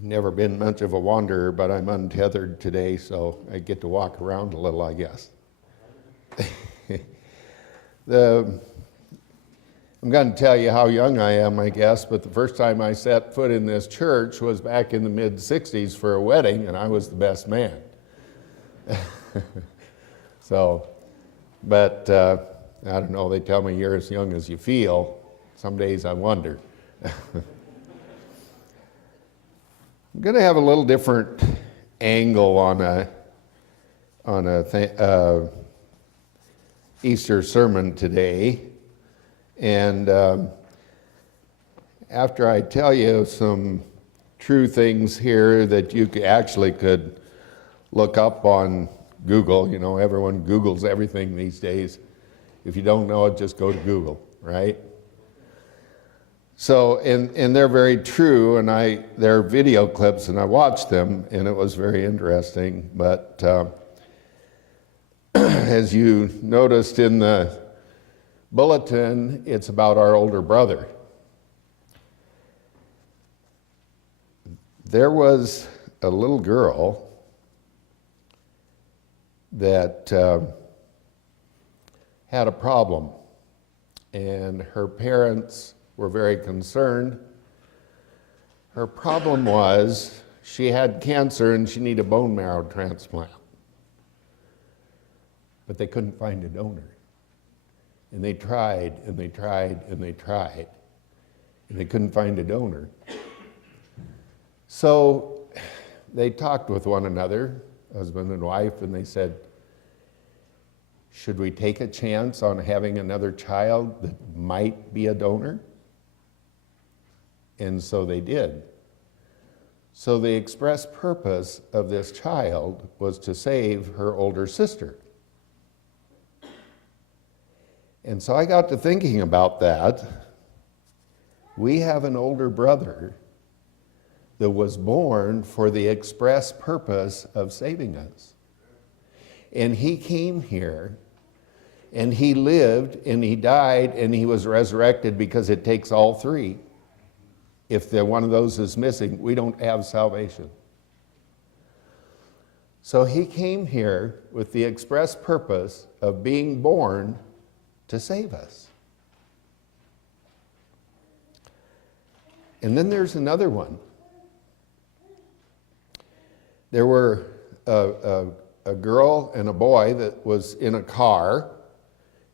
Never been much of a wanderer, but I'm untethered today, so I get to walk around a little, I guess. I'm going to tell you how young I am, I guess, but the first time I set foot in this church was back in the mid-'60s for a wedding, and I was the best man. So, but I don't know, they tell me you're as young as you feel. Some days I wonder. I'm going to have a little different angle on a Easter sermon today. And after I tell you some true things here that you actually could look up on Google, you know, everyone Googles everything these days. If you don't know it, just go to Google, right? So, and they're very true, and they're video clips, and I watched them, and it was very interesting. But as you noticed in the bulletin, it's about our older brother. There was a little girl that had a problem, and her parents were very concerned. Her problem was she had cancer and she needed a bone marrow transplant. But they couldn't find a donor. And they tried, and they tried, and they tried, and they couldn't find a donor. So they talked with one another, husband and wife, and they said, should we take a chance on having another child that might be a donor? And so they did. So the express purpose of this child was to save her older sister. And so I got to thinking about that. We have an older brother that was born for the express purpose of saving us. And he came here, and he lived, and he died, and he was resurrected, because it takes all three. If one of those is missing, we don't have salvation. So he came here with the express purpose of being born to save us. And then there's another one. There were a girl and a boy that was in a car,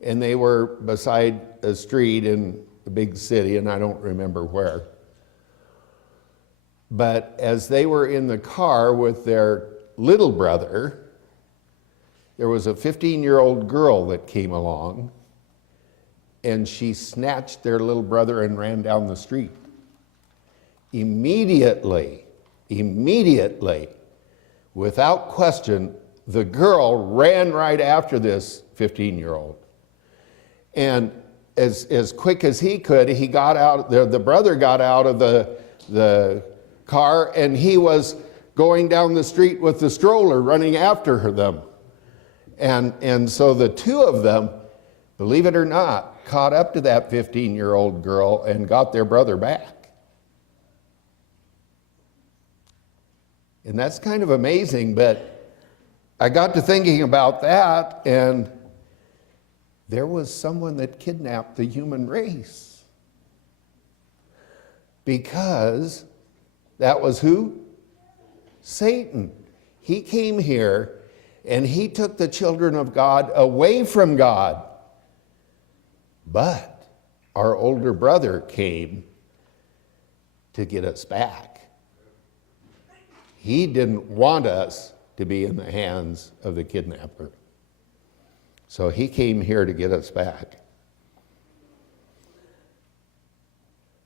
and they were beside a street in a big city, and I don't remember where. But as they were in the car with their little brother, there was a 15-year-old girl that came along, and she snatched their little brother and ran down the street. Immediately, without question, the girl ran right after this 15-year-old. And as quick as he could, he got out, the brother got out of the car, and he was going down the street with the stroller running after them. And so the two of them, believe it or not, caught up to that 15-year-old girl and got their brother back. And that's kind of amazing, but I got to thinking about that, and there was someone that kidnapped the human race. Because that was who? Satan. He came here and he took the children of God away from God. But our older brother came to get us back. He didn't want us to be in the hands of the kidnapper. So he came here to get us back.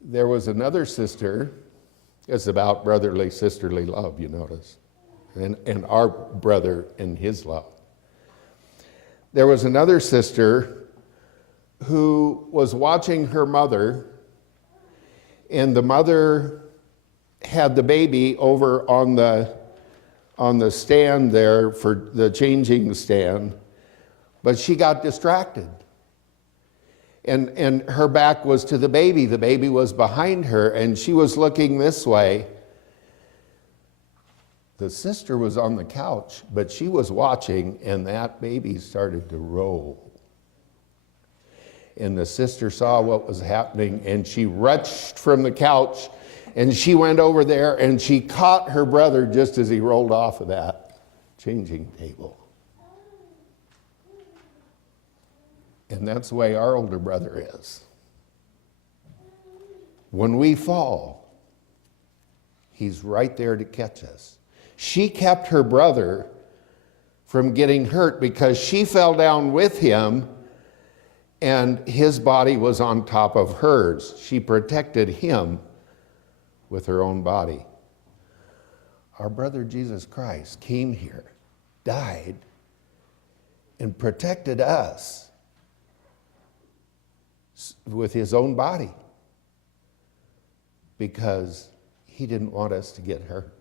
There was another sister. It's about brotherly, sisterly love, you notice, and our brother and his love. There was another sister who was watching her mother, and the mother had the baby over on the stand there for the changing stand, but she got distracted. And her back was to the baby. The baby was behind her, and she was looking this way. The sister was on the couch, but she was watching, and that baby started to roll. And the sister saw what was happening, and she rushed from the couch, and she went over there, and she caught her brother just as he rolled off of that changing table. And that's the way our older brother is. When we fall, he's right there to catch us. She kept her brother from getting hurt because she fell down with him and his body was on top of hers. She protected him with her own body. Our brother Jesus Christ came here, died, and protected us with his own body because he didn't want us to get hurt.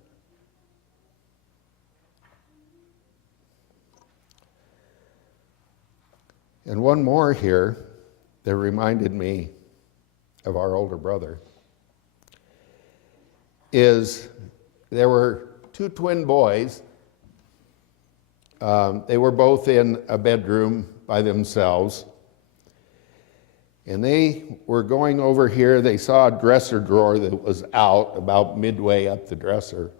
And one more here that reminded me of our older brother is there were two twin boys. They were both in a bedroom by themselves. And they were going over here. They saw a dresser drawer that was out about midway up the dresser.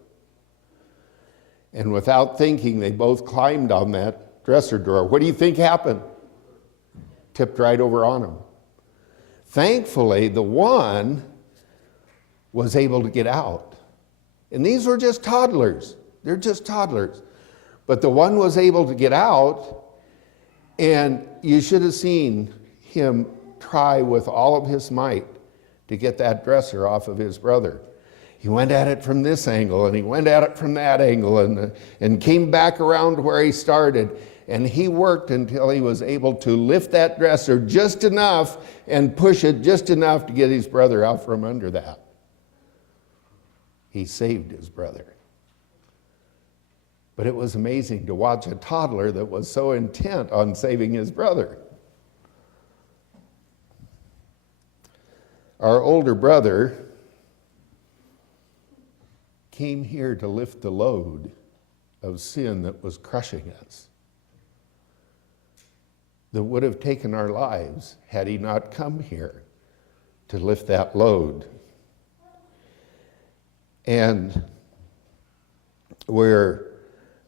And without thinking, they both climbed on that dresser drawer. What do you think happened? Tipped right over on them. Thankfully, the one was able to get out. And these were just toddlers. They're just toddlers. But the one was able to get out, and you should have seen him try with all of his might to get that dresser off of his brother. He went at it from this angle, and he went at it from that angle, and came back around where he started. And he worked until he was able to lift that dresser just enough and push it just enough to get his brother out from under that. He saved his brother. But it was amazing to watch a toddler that was so intent on saving his brother. Our older brother came here to lift the load of sin that was crushing us, that would have taken our lives had he not come here to lift that load. And we're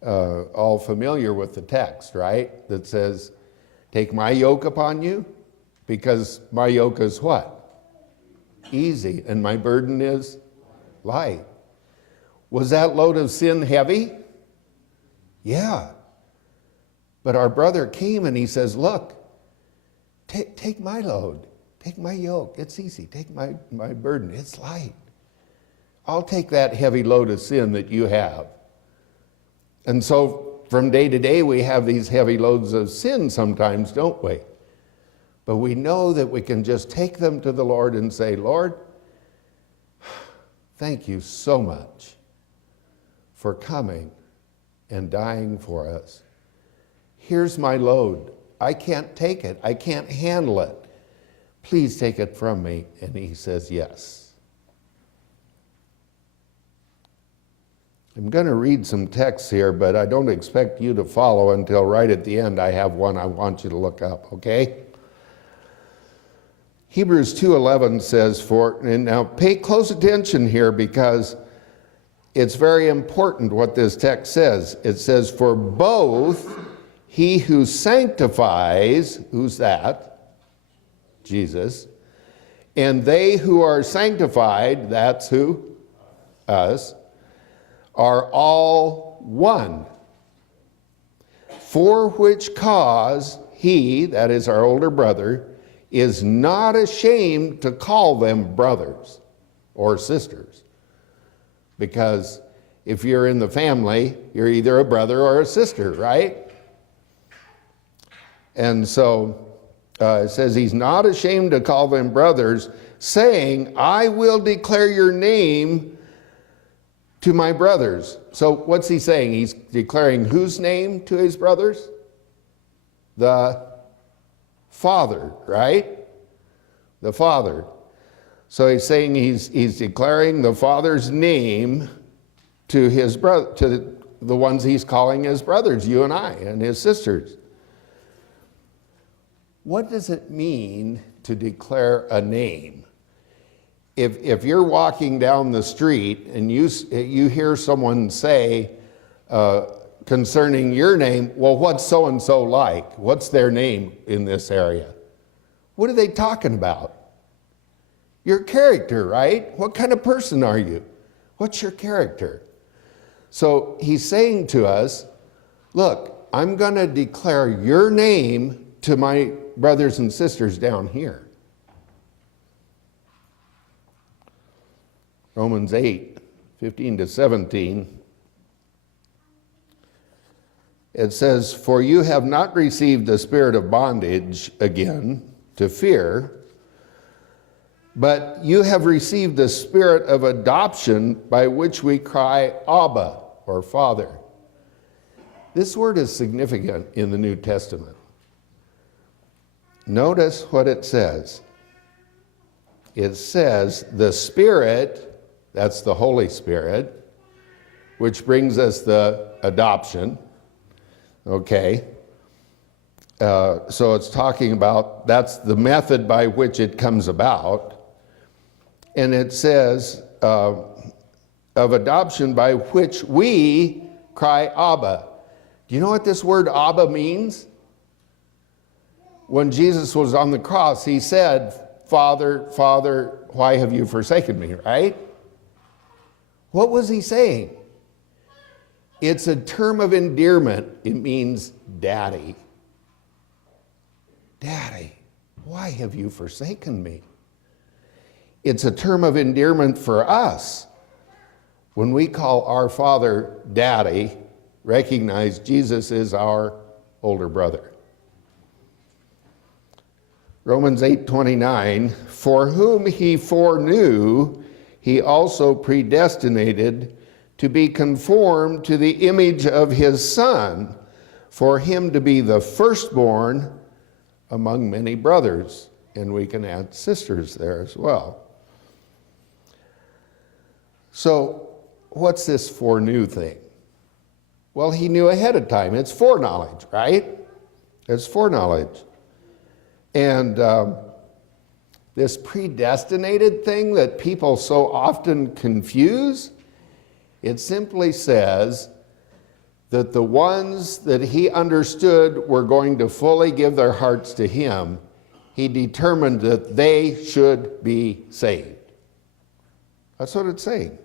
all familiar with the text, right? That says, take my yoke upon you, because my yoke is what? Easy, and my burden is light. Was that load of sin heavy? Yeah. But our brother came and he says, look, take my load, take my yoke, it's easy, take my burden, it's light. I'll take that heavy load of sin that you have. And so from day to day we have these heavy loads of sin sometimes, don't we? But we know that we can just take them to the Lord and say, Lord, thank you so much for coming and dying for us. Here's my load. I can't take it. I can't handle it. Please take it from me. And he says, yes. I'm going to read some texts here, but I don't expect you to follow until right at the end. I have one I want you to look up, okay? Hebrews 2:11 says, and now pay close attention here because it's very important what this text says. It says, for both he who sanctifies, who's that? Jesus. And they who are sanctified, that's who? Us. Are all one. For which cause he, that is our older brother, is not ashamed to call them brothers or sisters. Because if you're in the family, you're either a brother or a sister, right? And so it says he's not ashamed to call them brothers, saying, I will declare your name to my brothers. So what's he saying? He's declaring whose name to his brothers? The Father, right? The Father. So he's saying he's declaring the Father's name to his brother, to the ones he's calling his brothers, you and I, and his sisters. What does it mean to declare a name? If you're walking down the street and you hear someone say concerning your name, well, what's so-and-so like? What's their name in this area? What are they talking about? Your character, right? What kind of person are you? What's your character? So he's saying to us, look, I'm going to declare your name to my brothers and sisters down here. Romans 8:15-17. It says, "For you have not received the spirit of bondage again to fear, but you have received the spirit of adoption by which we cry, Abba, or Father." This word is significant in the New Testament. Notice what it says. It says the Spirit, that's the Holy Spirit, which brings us the adoption. Okay. So it's talking about, that's the method by which it comes about. And it says, of adoption by which we cry, Abba. Do you know what this word Abba means? When Jesus was on the cross, he said, Father, Father, why have you forsaken me, right? What was he saying? It's a term of endearment. It means daddy. Daddy, why have you forsaken me? It's a term of endearment for us. When we call our Father Daddy, recognize Jesus is our older brother. Romans 8:29, "For whom he foreknew, he also predestinated to be conformed to the image of his Son, for him to be the firstborn among many brothers." And we can add sisters there as well. So what's this foreknew thing? Well, he knew ahead of time. It's foreknowledge, right? It's foreknowledge. And this predestinated thing that people so often confuse, it simply says that the ones that he understood were going to fully give their hearts to him, he determined that they should be saved. That's what it's saying.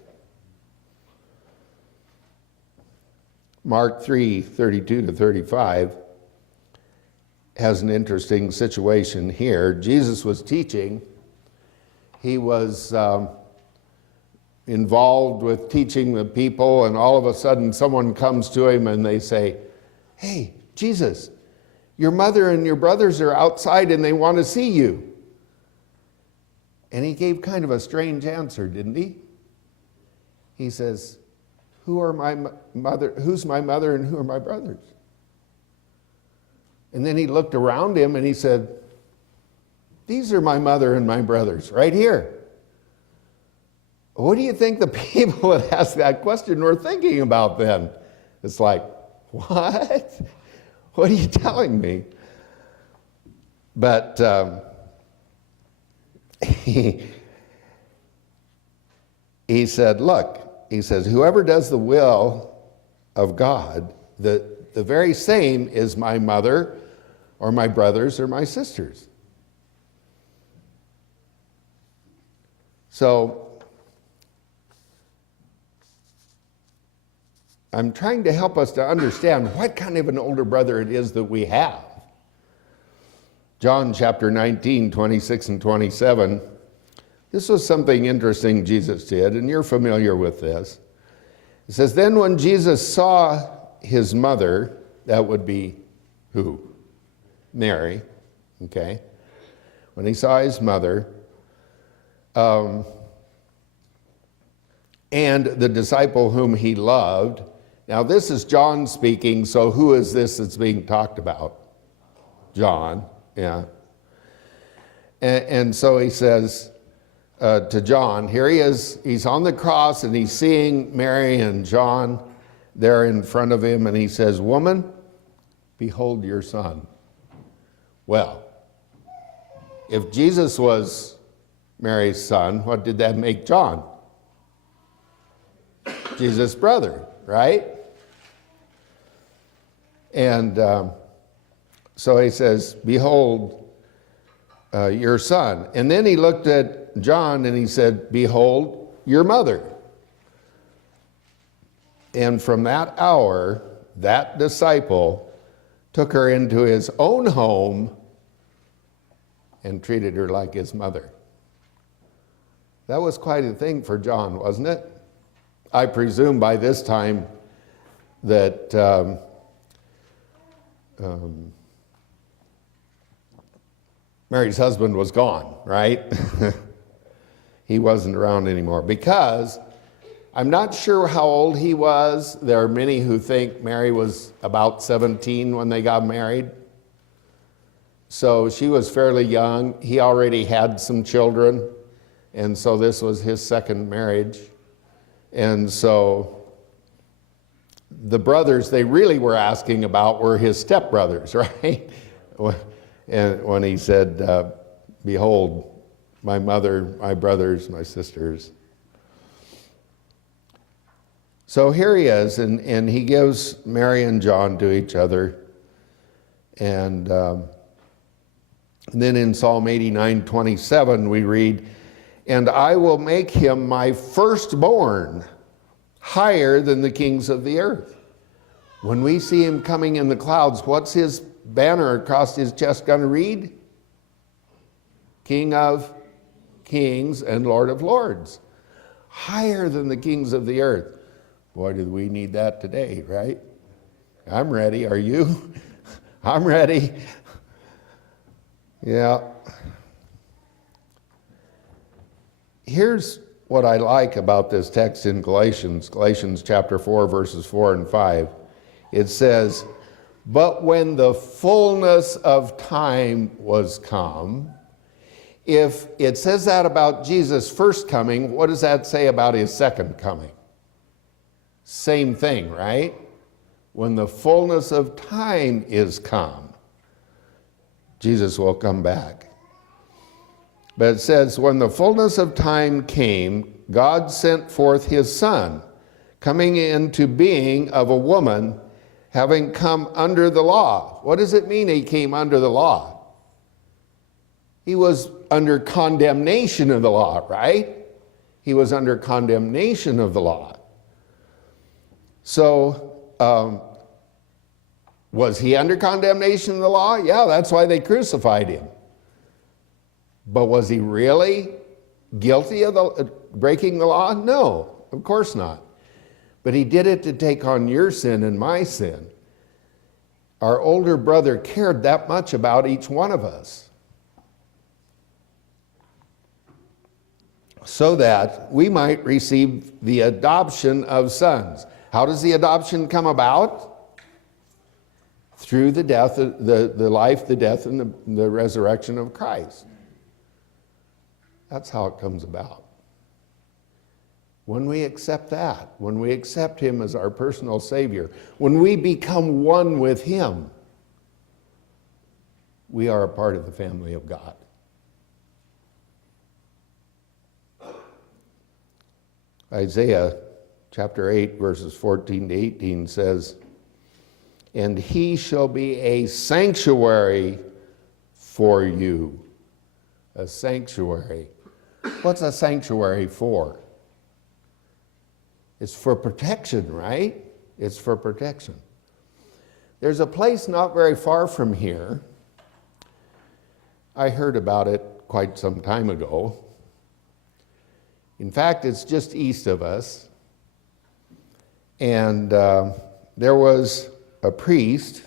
Mark 3:32-35 has an interesting situation here. Jesus was teaching. He was involved with teaching the people, and all of a sudden someone comes to him and they say, "Hey, Jesus, your mother and your brothers are outside and they want to see you." And he gave kind of a strange answer, didn't he? He says, who's my mother and who are my brothers? And then he looked around him and he said, "These are my mother and my brothers right here." What do you think the people that asked that question were thinking about then? It's like, what? What are you telling me? But he said, look, he says, whoever does the will of God, the very same is my mother or my brothers or my sisters. So I'm trying to help us to understand what kind of an older brother it is that we have. John chapter 19, 26 and 27. This was something interesting Jesus did, and you're familiar with this. It says, "Then when Jesus saw his mother," that would be who? Mary, okay? When he saw his mother, and the disciple whom he loved. Now this is John speaking, so who is this that's being talked about? John, yeah. And so he says, to John. Here he is, he's on the cross and he's seeing Mary and John there in front of him, and he says, "Woman, behold your son." Well, if Jesus was Mary's son, what did that make John? Jesus' brother, right? And so he says, "Behold your son." And then he looked at John and he said, "Behold your mother." And from that hour, that disciple took her into his own home and treated her like his mother. That was quite a thing for John, wasn't it? I presume by this time that Mary's husband was gone, right? He wasn't around anymore, because I'm not sure how old he was. There are many who think Mary was about 17 when they got married. So she was fairly young. He already had some children, and so this was his second marriage. And so the brothers they really were asking about were his stepbrothers, right? And when he said, "Behold, my mother, my brothers, my sisters." So here he is, and he gives Mary and John to each other. And then in Psalm 89:27 we read, "And I will make him my firstborn, higher than the kings of the earth." When we see him coming in the clouds, what's his banner across his chest going to read? King of kings and Lord of lords. Higher than the kings of the earth. Boy, do we need that today, right? I'm ready. Are you? I'm ready. Yeah. Here's what I like about this text in Galatians chapter 4, verses 4 and 5. It says, "But when the fullness of time was come," if it says that about Jesus' first coming, what does that say about his second coming? Same thing, right? When the fullness of time is come, Jesus will come back. But it says, when the fullness of time came, God sent forth his Son, coming into being of a woman, having come under the law. What does it mean he came under the law? He was under condemnation of the law, right? He was under condemnation of the law. So, was he under condemnation of the law? Yeah, that's why they crucified him. But was he really guilty of breaking the law? No, of course not. But he did it to take on your sin and my sin. Our older brother cared that much about each one of us, so that we might receive the adoption of sons. How does the adoption come about? Through the death, the life, the death, and the resurrection of Christ. That's how it comes about. When we accept that, when we accept him as our personal Savior, when we become one with him, we are a part of the family of God. Isaiah chapter 8, verses 14 to 18 says, "And he shall be a sanctuary for you." A sanctuary. What's a sanctuary for? It's for protection, right? It's for protection. There's a place not very far from here. I heard about it quite some time ago. In fact, it's just east of us. And there was a priest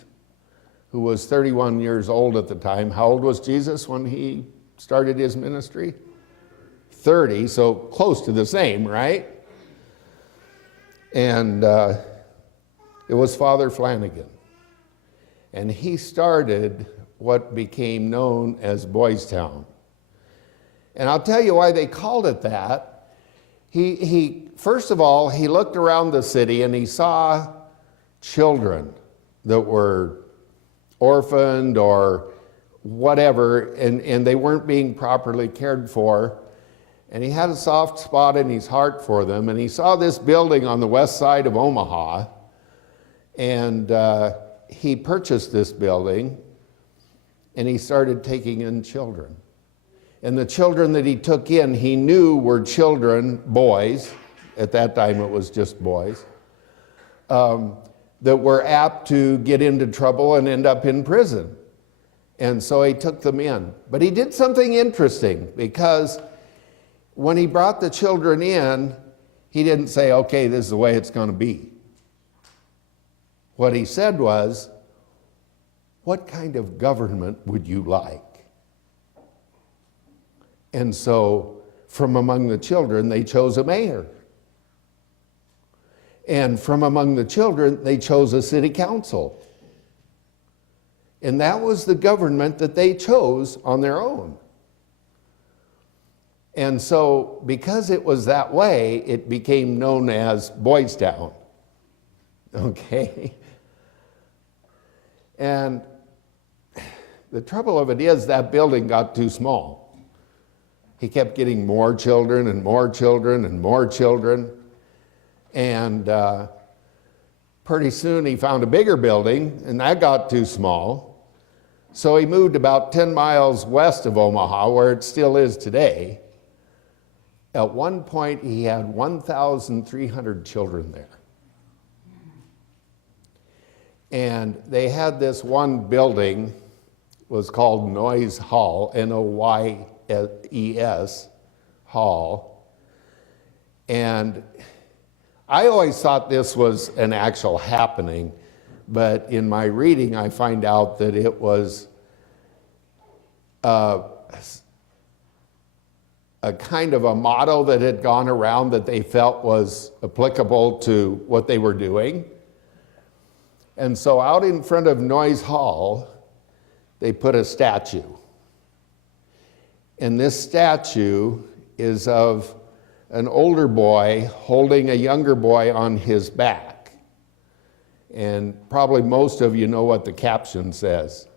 who was 31 years old at the time. How old was Jesus when he started his ministry? 30, so close to the same, right? And it was Father Flanagan. And he started what became known as Boys Town. And I'll tell you why they called it that. He first of all, he looked around the city and he saw children that were orphaned or whatever, and they weren't being properly cared for. And he had a soft spot in his heart for them. And he saw this building on the west side of Omaha, and he purchased this building, and he started taking in children. And the children that he took in, he knew were children, boys. At that time, it was just boys, that were apt to get into trouble and end up in prison. And so he took them in. But he did something interesting, because when he brought the children in, he didn't say, okay, this is the way it's going to be. What he said was, what kind of government would you like? And so from among the children, they chose a mayor. And from among the children, they chose a city council. And that was the government that they chose on their own. And so, because it was that way, it became known as Boys Town. Okay? And the trouble of it is that building got too small. He kept getting more children and more children and more children. And pretty soon he found a bigger building, and that got too small. So he moved about 10 miles west of Omaha, where it still is today. At one point, he had 1,300 children there. And they had this one building, was called Noyes Hall, Noyes Hall. And I always thought this was an actual happening, but in my reading, I find out that it was a kind of a motto that had gone around that they felt was applicable to what they were doing. And so out in front of Noyes Hall, they put a statue. And this statue is of an older boy holding a younger boy on his back. And probably most of you know what the caption says.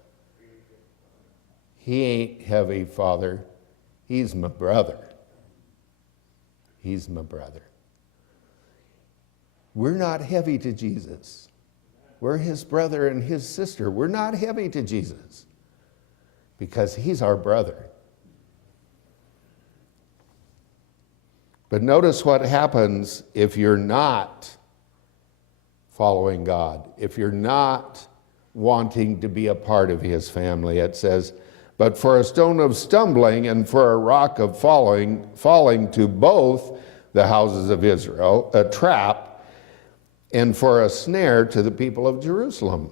He ain't heavy, Father. He's my brother. He's my brother. We're not heavy to Jesus. We're his brother and his sister. We're not heavy to Jesus because he's our brother. But notice what happens if you're not following God, if you're not wanting to be a part of his family. It says, but for a stone of stumbling and for a rock of falling to both the houses of Israel, a trap, and for a snare to the people of Jerusalem.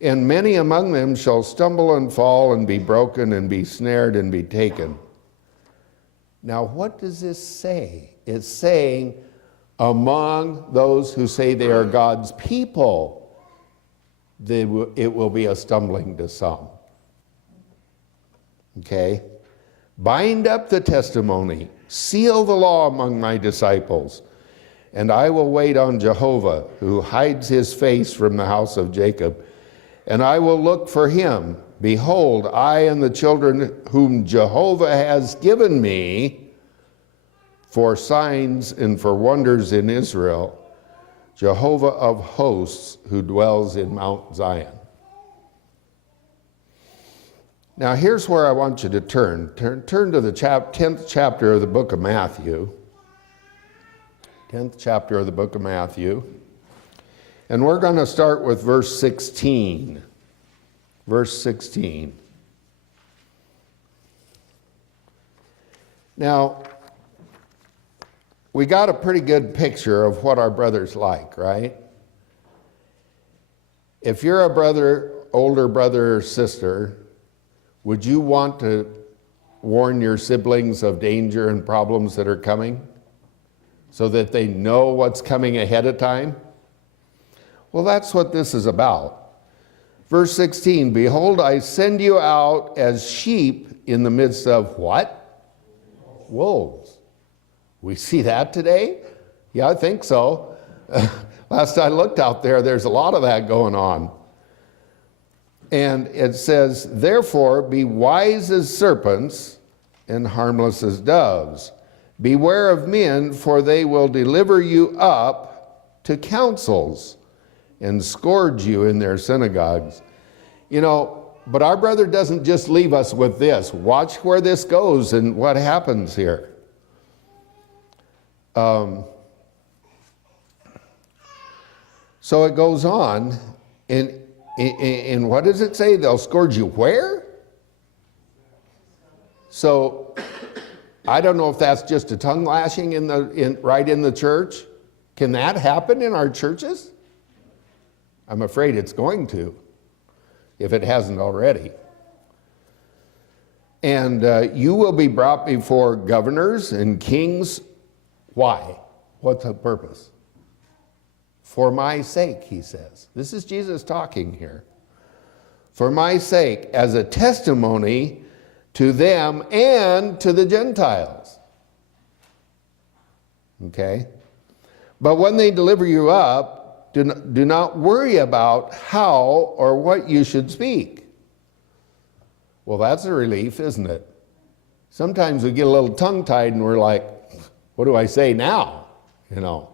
And many among them shall stumble and fall and be broken and be snared and be taken. Now, what does this say? It's saying among those who say they are God's people, it will be a stumbling to some. Okay? Bind up the testimony, seal the law among my disciples, and I will wait on Jehovah, who hides his face from the house of Jacob, and I will look for him. Behold, I and the children whom Jehovah has given me for signs and for wonders in Israel, Jehovah of hosts, who dwells in Mount Zion. Now here's where I want you to turn. Turn to the 10th chapter of the book of Matthew. 10th chapter of the book of Matthew. And we're going to start with verse 16. Verse 16. Now, we got a pretty good picture of what our brother's like, right? If you're a brother, older brother or sister, would you want to warn your siblings of danger and problems that are coming so that they know what's coming ahead of time? Well, that's what this is about. Verse 16, behold, I send you out as sheep in the midst of what? Wolves. We see that today? Yeah, I think so. Last I looked out there, there's a lot of that going on. And it says, therefore, be wise as serpents and harmless as doves. Beware of men, for they will deliver you up to councils and scourge you in their synagogues. You know, but our brother doesn't just leave us with this. Watch where this goes and what happens here. So it goes on, and what does it say? They'll scourge you where? So I don't know if that's just a tongue lashing right in the church. Can that happen in our churches? I'm afraid it's going to, if it hasn't already. And you will be brought before governors and kings. Why? What's the purpose? For my sake, he says. This is Jesus talking here. For my sake, as a testimony to them and to the Gentiles. Okay? But when they deliver you up, do not worry about how or what you should speak. Well, that's a relief, isn't it? Sometimes we get a little tongue-tied and we're like, what do I say now? You know.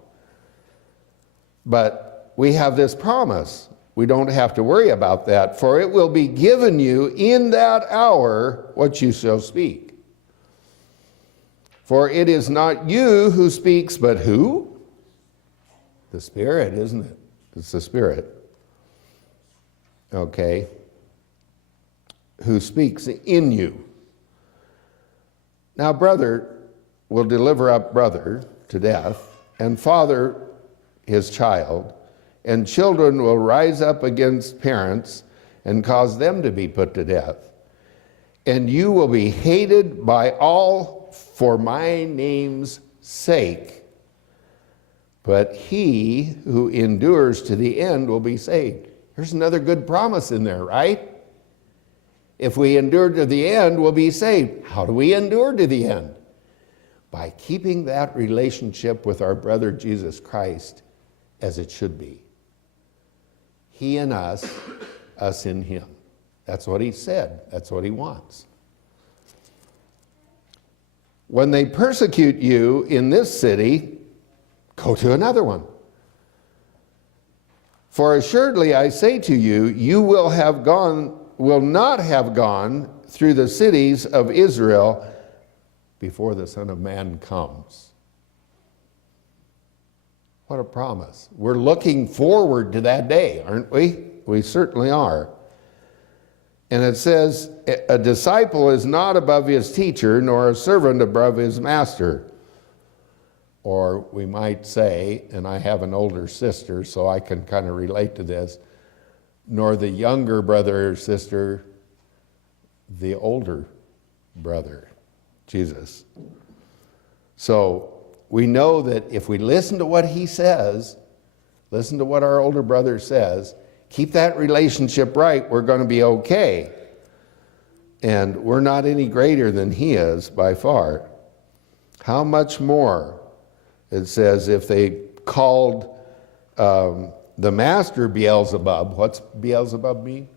But we have this promise. We don't have to worry about that, for it will be given you in that hour what you shall speak. For it is not you who speaks, but who? The Spirit, isn't it? It's the Spirit. Okay. Who speaks in you. Now, brother will deliver up brother to death, and father his child, and children will rise up against parents and cause them to be put to death. And you will be hated by all for my name's sake, but he who endures to the end will be saved. There's another good promise in there, right? If we endure to the end, we'll be saved. How do we endure to the end? By keeping that relationship with our brother Jesus Christ as it should be. He in us, us in him. That's what he said. That's what he wants. When they persecute you in this city, go to another one. For assuredly I say to you, you will not have gone through the cities of Israel before the Son of Man comes. What a promise. We're looking forward to that day, aren't we? We certainly are. And it says, a disciple is not above his teacher, nor a servant above his master. Or we might say, and I have an older sister, so I can kind of relate to this, nor the younger brother or sister, the older brother, Jesus. So we know that if we listen to what he says, listen to what our older brother says, keep that relationship right, we're going to be okay. And we're not any greater than he is by far. How much more, it says, if they called the master Beelzebub. What's Beelzebub mean?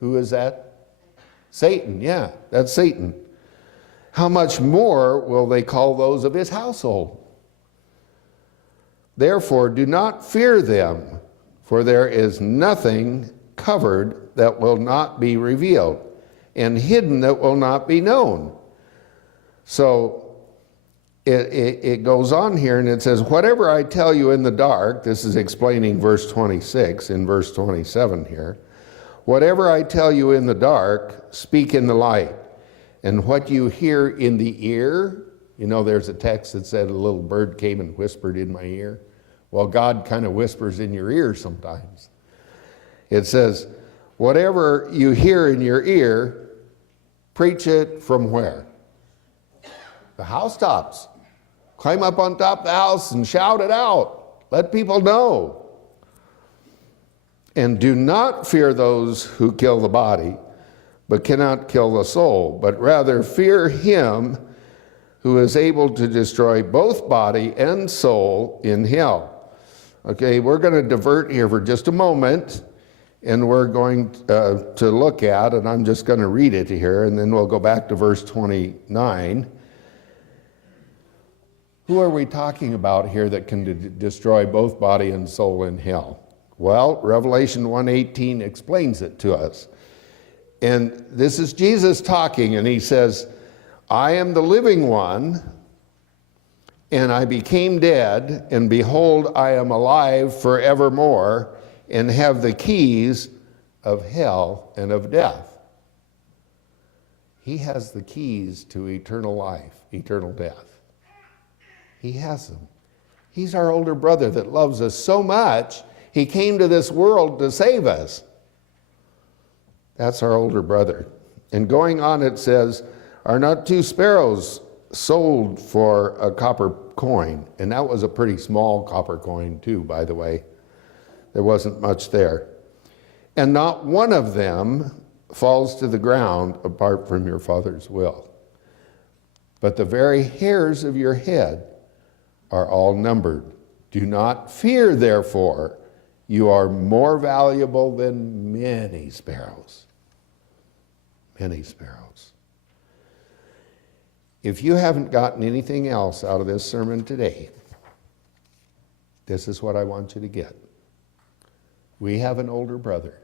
Who is that? Satan, yeah, that's Satan. How much more will they call those of his household? Therefore, do not fear them, for there is nothing covered that will not be revealed, and hidden that will not be known. So it goes on here and it says, whatever I tell you in the dark, this is explaining verse 26 in verse 27 here, whatever I tell you in the dark, speak in the light. And what you hear in the ear, you know, there's a text that said a little bird came and whispered in my ear. Well, God kind of whispers in your ear sometimes. It says, whatever you hear in your ear, preach it from where? The housetops. Climb up on top of the house and shout it out. Let people know. And do not fear those who kill the body, but cannot kill the soul, but rather fear him who is able to destroy both body and soul in hell. Okay, we're going to divert here for just a moment, and we're going to look at, and I'm just going to read it here, and then we'll go back to verse 29. Who are we talking about here that can destroy both body and soul in hell? Well, Revelation 1:18 explains it to us. And this is Jesus talking, and he says, I am the living one, and I became dead, and behold, I am alive forevermore, and have the keys of hell and of death. He has the keys to eternal life, eternal death. He has them. He's our older brother that loves us so much, he came to this world to save us. That's our older brother. And going on, it says, are not 2 sparrows sold for a copper coin? And that was a pretty small copper coin too, by the way. There wasn't much there. And not one of them falls to the ground apart from your Father's will. But the very hairs of your head are all numbered. Do not fear, therefore. You are more valuable than many sparrows. Many sparrows. If you haven't gotten anything else out of this sermon today, this is what I want you to get. We have an older brother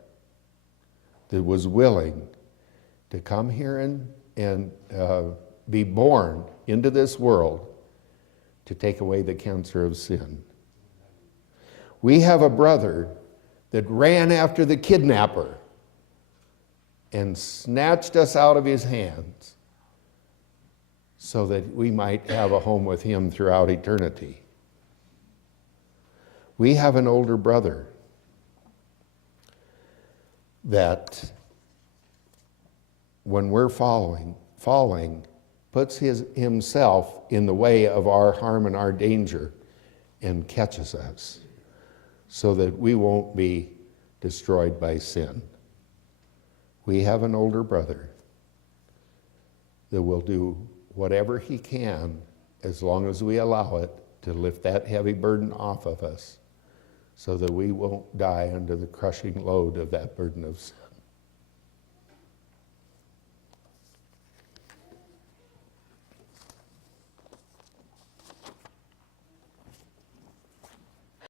that was willing to come here and be born into this world to take away the cancer of sin. We have a brother that ran after the kidnapper and snatched us out of his hands so that we might have a home with him throughout eternity. We have an older brother that when we're falling, puts himself in the way of our harm and our danger and catches us so that we won't be destroyed by sin. We have an older brother that will do whatever he can, as long as we allow it, to lift that heavy burden off of us so that we won't die under the crushing load of that burden of sin.